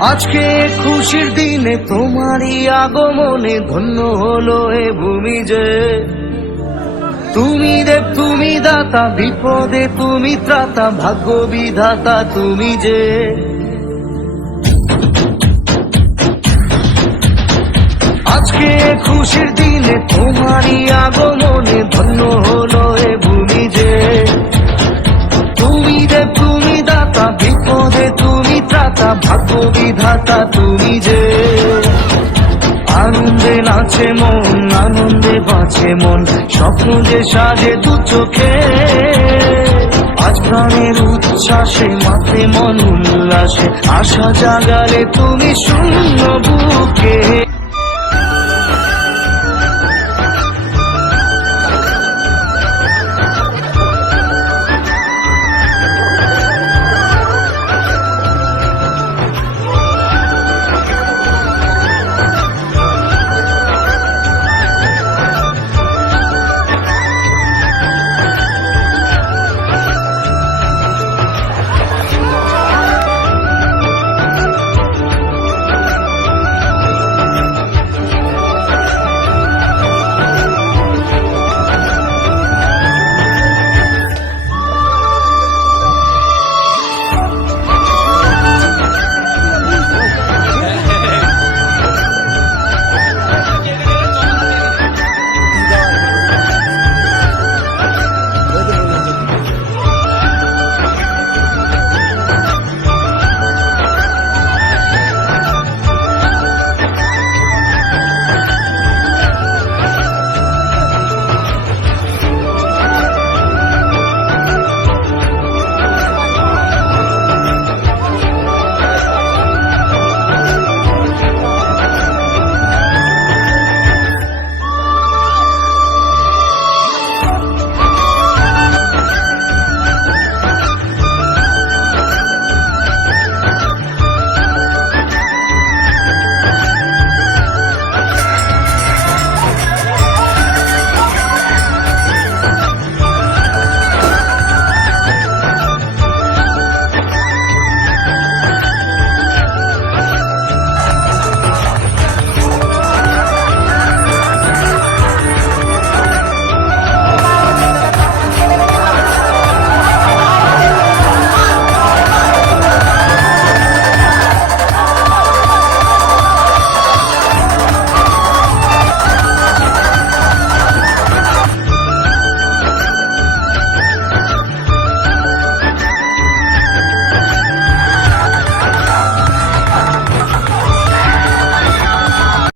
আজকে খুশির দিনে তোমারই আগমনে ধন্য হলো এ ভূমি যে। তুমি দেব তুমি দাতা, বিপদে তুমি ত্রাতা, ভাগ্য বিধাতা তুমি যে। আজকে খুশির দিনে তোমারই আগমনে ধন্য হলো এ ভূমি যে। তুমি দেব তুমি দাতা, বিপদে তুমি ত্রাতা, ভাগ্য বিধাতা তুমি যে। আনন্দে নাচে মন, আনন্দে বাঁচে মন, স্বপ্ন যে সাজে দু চোখে। আজ প্রাণের উচ্ছ্বাসে মাথে মন উল্লাসে, আশা জাগালে তুমি শূন্য বুকে।